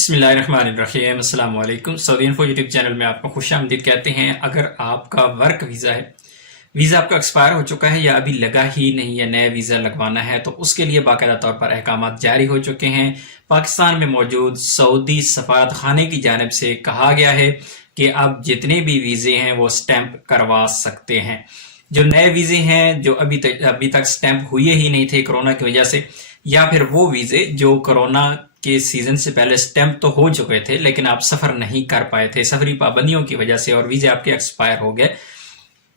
بسم اللہ الرحمن الرحیم۔ السلام علیکم۔ سعودی انفو یوٹیوب چینل میں آپ کو خوش آمدید کہتے ہیں۔ اگر آپ کا ورک ویزا ہے، ویزا آپ کا ایکسپائر ہو چکا ہے یا ابھی لگا ہی نہیں ہے، نیا ویزا لگوانا ہے، تو اس کے لیے باقاعدہ طور پر احکامات جاری ہو چکے ہیں۔ پاکستان میں موجود سعودی سفارت خانے کی جانب سے کہا گیا ہے کہ آپ جتنے بھی ویزے ہیں وہ سٹیمپ کروا سکتے ہیں۔ جو نئے ویزے ہیں جو ابھی تک سٹیمپ ہوئے ہی نہیں تھے کرونا کی وجہ سے، یا پھر وہ ویزے جو کرونا کے سیزن سے پہلے سٹیمپ تو ہو چکے تھے لیکن آپ سفر نہیں کر پائے تھے سفری پابندیوں کی وجہ سے اور ویزے آپ کے ایکسپائر ہو گئے،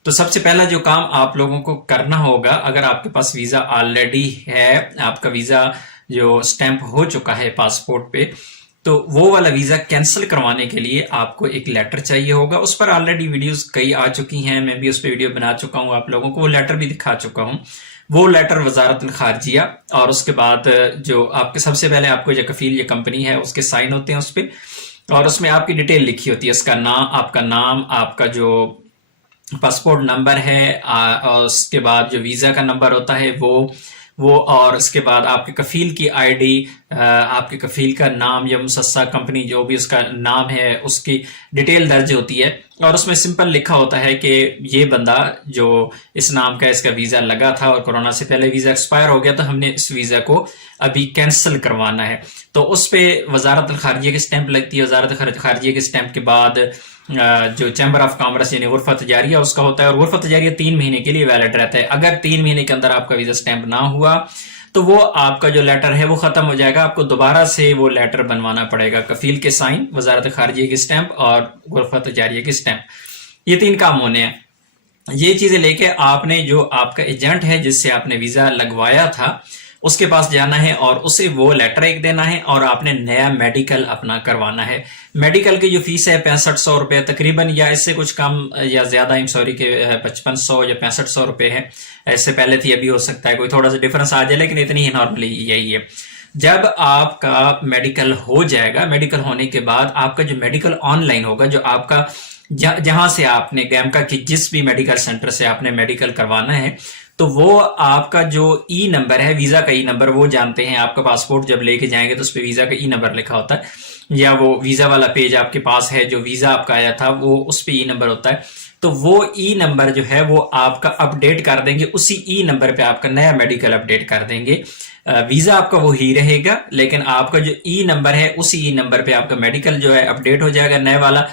تو سب سے پہلا جو کام آپ لوگوں کو کرنا ہوگا، اگر آپ کے پاس ویزا آلریڈی ہے، آپ کا ویزا جو سٹیمپ ہو چکا ہے پاسپورٹ پہ، تو وہ والا ویزا کینسل کروانے کے لیے آپ کو ایک لیٹر چاہیے ہوگا۔ اس پر آلریڈی ویڈیوز کئی آ چکی ہیں، میں بھی اس پہ ویڈیو بنا چکا ہوں، آپ لوگوں کو وہ لیٹر بھی دکھا چکا ہوں۔ وہ لیٹر وزارت الخارجیہ، اور اس کے بعد جو آپ کے سب سے پہلے آپ کو جو کفیل یہ کمپنی ہے اس کے سائن ہوتے ہیں اس پہ، اور اس میں آپ کی ڈیٹیل لکھی ہوتی ہے، اس کا نام، آپ کا جو پاسپورٹ نمبر ہے، اور اس کے بعد جو ویزا کا نمبر ہوتا ہے وہ اور اس کے بعد آپ کے کفیل کی آئی ڈی، آپ کے کفیل کا نام یا مسسہ کمپنی جو بھی اس کا نام ہے اس کی ڈیٹیل درج ہوتی ہے، اور اس میں سمپل لکھا ہوتا ہے کہ یہ بندہ جو اس نام کا، اس کا ویزا لگا تھا اور کرونا سے پہلے ویزا ایکسپائر ہو گیا، تو ہم نے اس ویزا کو ابھی کینسل کروانا ہے۔ تو اس پہ وزارت الخارجیہ کی سٹیمپ لگتی ہے۔ وزارت خارجیہ کے سٹیمپ کے بعد جو چیمبر آف کامرس یعنی غرفہ تجاریہ اس کا ہوتا ہے، اور غرفہ تجاریہ 3 مہینے کے لیے ویلڈ رہتا ہے۔ اگر 3 مہینے کے اندر آپ کا ویزا سٹیمپ نہ ہوا تو وہ آپ کا جو لیٹر ہے وہ ختم ہو جائے گا، آپ کو دوبارہ سے وہ لیٹر بنوانا پڑے گا، کفیل کے سائن، وزارت خارجیہ کی سٹیمپ اور غرفہ تجاریہ کی سٹیمپ، یہ 3 کام ہونے ہیں۔ یہ چیزیں لے کے آپ نے جو آپ کا ایجنٹ ہے جس سے آپ نے ویزا لگوایا تھا اس کے پاس جانا ہے اور اسے وہ لیٹر ایک دینا ہے، اور آپ نے نیا میڈیکل اپنا کروانا ہے۔ میڈیکل کی جو فیس ہے 6500 روپے تقریباً، یا اس سے کچھ کم یا زیادہ، 5500 یا 6500 روپے ہے، ایسے پہلے تھی، ابھی ہو سکتا ہے کوئی تھوڑا سا ڈفرنس آ جائے، لیکن اتنی ہی نارملی یہی ہے۔ جب آپ کا میڈیکل ہو جائے گا، میڈیکل ہونے کے بعد آپ کا جو میڈیکل آن لائن ہوگا، جو آپ کا جہاں سے آپ نے گیمکا کی جس بھی میڈیکل سینٹر سے آپ نے میڈیکل کروانا ہے، تو وہ آپ کا جو ای نمبر ہے، ویزا کا ای نمبر، وہ جانتے ہیں، آپ کا پاسپورٹ جب لے کے جائیں گے تو اس پہ ویزا کا ای نمبر لکھا ہوتا ہے، یا وہ ویزا والا پیج آپ کے پاس ہے جو ویزا آپ کا آیا تھا وہ اس پہ ای نمبر ہوتا ہے، تو وہ ای نمبر جو ہے وہ آپ کا اپ ڈیٹ کر دیں گے، اسی ای نمبر پہ آپ کا نیا میڈیکل اپ ڈیٹ کر دیں گے۔ ویزا آپ کا وہی رہے گا، لیکن آپ کا جو ای نمبر ہے اسی ای نمبر پہ آپ کا میڈیکل جو ہے اپ ڈیٹ ہو جائے گا، نئے والا۔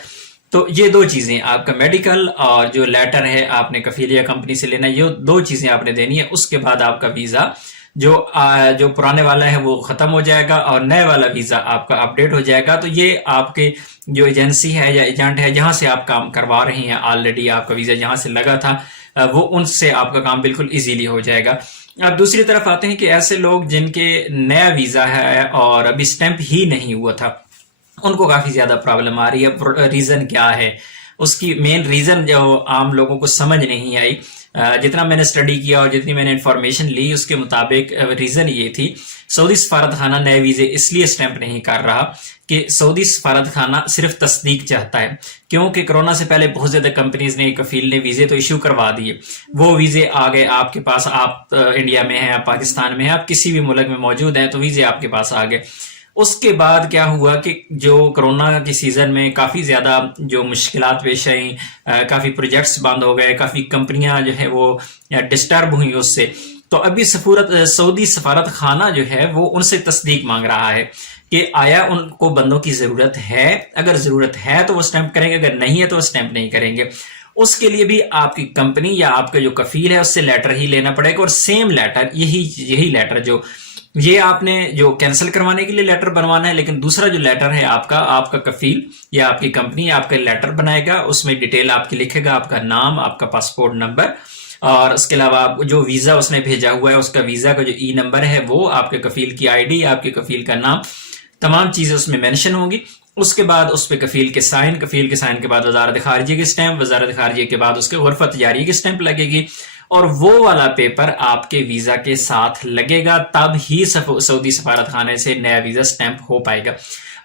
تو یہ 2 چیزیں، آپ کا میڈیکل اور جو لیٹر ہے آپ نے کفیلیہ کمپنی سے لینا ہے، یہ 2 چیزیں آپ نے دینی ہے۔ اس کے بعد آپ کا ویزا جو پرانے والا ہے وہ ختم ہو جائے گا اور نئے والا ویزا آپ کا اپ ڈیٹ ہو جائے گا۔ تو یہ آپ کے جو ایجنسی ہے یا ایجنٹ ہے جہاں سے آپ کام کروا رہی ہیں، آلریڈی آپ کا ویزا جہاں سے لگا تھا، وہ ان سے آپ کا کام بالکل ایزیلی ہو جائے گا۔ اب دوسری طرف آتے ہیں کہ ایسے لوگ جن کے نیا ویزا ہے اور ابھی سٹیمپ ہی نہیں ہوا تھا، ان کو کافی زیادہ پرابلم آ رہی ہے۔ ریزن کیا ہے؟ اس کی مین ریزن جو عام لوگوں کو سمجھ نہیں آئی، جتنا میں نے اسٹڈی کیا اور جتنی میں نے انفارمیشن لی اس کے مطابق ریزن یہ تھی، سعودی سفارت خانہ نئے ویزے اس لیے سٹیمپ نہیں کر رہا کہ سعودی سفارت خانہ صرف تصدیق چاہتا ہے، کیونکہ کرونا سے پہلے بہت زیادہ کمپنیز نے، کفیل نے ویزے تو ایشو کروا دیے، وہ ویزے آ گئے آپ کے پاس، آپ انڈیا میں ہیں، آپ پاکستان میں ہیں، آپ کسی بھی ملک میں موجود ہیں، تو ویزے آپ کے پاس آ گئے۔ اس کے بعد کیا ہوا کہ جو کرونا کی سیزن میں کافی زیادہ جو مشکلات پیش آئیں، کافی پروجیکٹس بند ہو گئے، کافی کمپنیاں جو ہے وہ ڈسٹرب ہوئیں اس سے، تو ابھی سعودی سفارت خانہ جو ہے وہ ان سے تصدیق مانگ رہا ہے کہ آیا ان کو بندوں کی ضرورت ہے، اگر ضرورت ہے تو وہ سٹیمپ کریں گے، اگر نہیں ہے تو وہ سٹیمپ نہیں کریں گے۔ اس کے لیے بھی آپ کی کمپنی یا آپ کا جو کفیل ہے اس سے لیٹر ہی لینا پڑے گا، اور سیم لیٹر، یہی لیٹر جو یہ آپ نے جو کینسل کروانے کے لیے لیٹر بنوانا ہے، لیکن دوسرا جو لیٹر ہے آپ کا کفیل یا آپ کی کمپنی آپ کا لیٹر بنائے گا، اس میں ڈیٹیل آپ کی لکھے گا، آپ کا نام، آپ کا پاسپورٹ نمبر، اور اس کے علاوہ جو ویزا اس نے بھیجا ہوا ہے اس کا ویزا کا جو ای نمبر ہے وہ، آپ کے کفیل کی آئی ڈی، آپ کے کفیل کا نام، تمام چیزیں اس میں مینشن ہوں گی۔ اس کے بعد اس پہ کفیل کے سائن کے بعد وزارت خارجیہ کی سٹیمپ، وزارت خارجیہ کے بعد اس کے غرفہ تجاریہ کی سٹیمپ لگے گی، اور وہ والا پیپر آپ کے ویزا کے ساتھ لگے گا، تب ہی سعودی سفارت خانے سے نیا ویزا سٹیمپ ہو پائے گا۔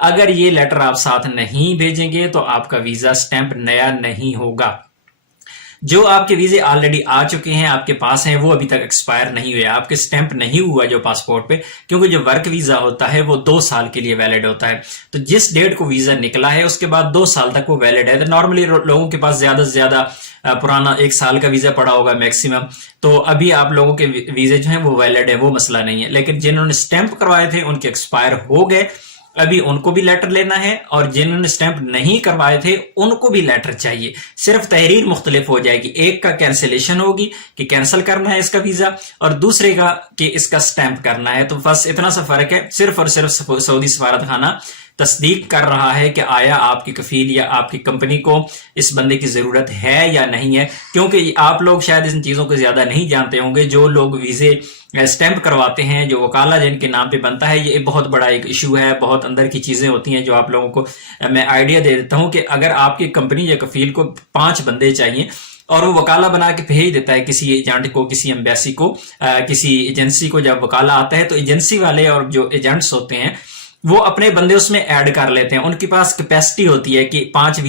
اگر یہ لیٹر آپ ساتھ نہیں بھیجیں گے تو آپ کا ویزا سٹیمپ نیا نہیں ہوگا۔ جو آپ کے ویزے آلریڈی آ چکے ہیں آپ کے پاس ہیں وہ ابھی تک ایکسپائر نہیں ہوئے, آپ کے سٹیمپ نہیں ہوا جو پاسپورٹ پہ, کیونکہ جو ورک ویزا ہوتا ہے وہ 2 سال کے لیے ویلڈ ہوتا ہے. تو جس ڈیٹ کو ویزا نکلا ہے اس کے بعد 2 سال تک وہ ویلڈ ہے. تو نارملی لوگوں کے پاس زیادہ سے زیادہ پرانا 1 سال کا ویزا پڑا ہوگا میکسیمم, تو ابھی آپ لوگوں کے ویزے جو ہیں وہ ویلڈ ہے, وہ مسئلہ نہیں ہے. لیکن جنہوں نے سٹیمپ کروائے تھے ان کے ایکسپائر ہو گئے, ابھی ان کو بھی لیٹر لینا ہے, اور جنہوں نے سٹیمپ نہیں کروائے تھے ان کو بھی لیٹر چاہیے. صرف تحریر مختلف ہو جائے گی, ایک کا کینسلیشن ہوگی کہ کینسل کرنا ہے اس کا ویزا, اور دوسرے کا کہ اس کا سٹیمپ کرنا ہے. تو بس اتنا سا فرق ہے, صرف اور صرف سعودی سفارت خانہ تصدیق کر رہا ہے کہ آیا آپ کی کفیل یا آپ کی کمپنی کو اس بندے کی ضرورت ہے یا نہیں ہے. کیونکہ آپ لوگ شاید ان چیزوں کو زیادہ نہیں جانتے ہوں گے, جو لوگ ویزے سٹیمپ کرواتے ہیں, جو وکالہ جن کے نام پہ بنتا ہے, یہ بہت بڑا ایک ایشو ہے, بہت اندر کی چیزیں ہوتی ہیں جو آپ لوگوں کو میں آئیڈیا دے دیتا ہوں. کہ اگر آپ کی کمپنی یا کفیل کو 5 بندے چاہیے اور وہ وکالہ بنا کے بھیج دیتا ہے کسی ایجنٹ کو, کسی ایمبیسی کو, کسی ایجنسی کو, جب وکالہ آتا ہے تو ایجنسی والے اور جو ایجنٹس ہوتے ہیں وہ اپنے بندے اس میں ایڈ کر لیتے ہیں. ان کے پاس کیپیسٹی ہوتی ہے کہ 5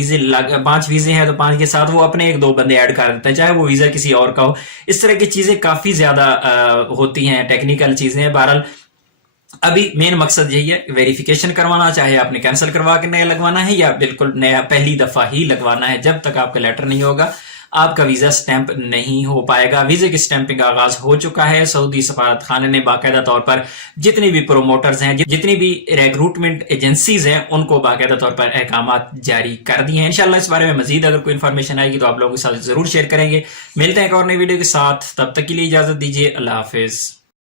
ویزے ہیں تو 5 کے ساتھ وہ اپنے 1-2 بندے ایڈ کر دیتے ہیں, چاہے وہ ویزا کسی اور کا ہو. اس طرح کی چیزیں کافی زیادہ ہوتی ہیں, ٹیکنیکل چیزیں ہیں. بہرحال ابھی مین مقصد یہی ہے, ویریفیکیشن کروانا, چاہے آپ نے کینسل کروا کے نیا لگوانا ہے یا بالکل نیا پہلی دفعہ ہی لگوانا ہے. جب تک آپ کا لیٹر نہیں ہوگا آپ کا ویزا سٹیمپ نہیں ہو پائے گا. ویزے کی سٹیمپنگ کا آغاز ہو چکا ہے. سعودی سفارت خانے نے باقاعدہ طور پر جتنی بھی پروموٹرز ہیں, جتنی بھی ریکروٹمنٹ ایجنسیز ہیں, ان کو باقاعدہ طور پر احکامات جاری کر دیے ہیں. انشاءاللہ اس بارے میں مزید اگر کوئی انفارمیشن آئے گی تو آپ لوگوں کے ساتھ ضرور شیئر کریں گے. ملتے ہیں ایک اور نئی ویڈیو کے ساتھ, تب تک کے لیے اجازت دیجیے. اللہ حافظ.